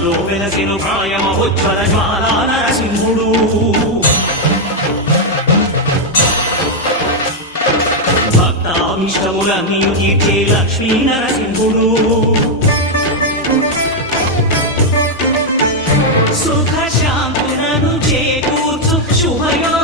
సభలో వెలసెను ప్రాయమహోజ్వల జ్వాలా నరసింహుడు భక్తాభిష్టములన్నీయు తీర్చే లక్ష్మీ నరసింహుడు సుఖ శాంతులను చేకూర్చు శుభయో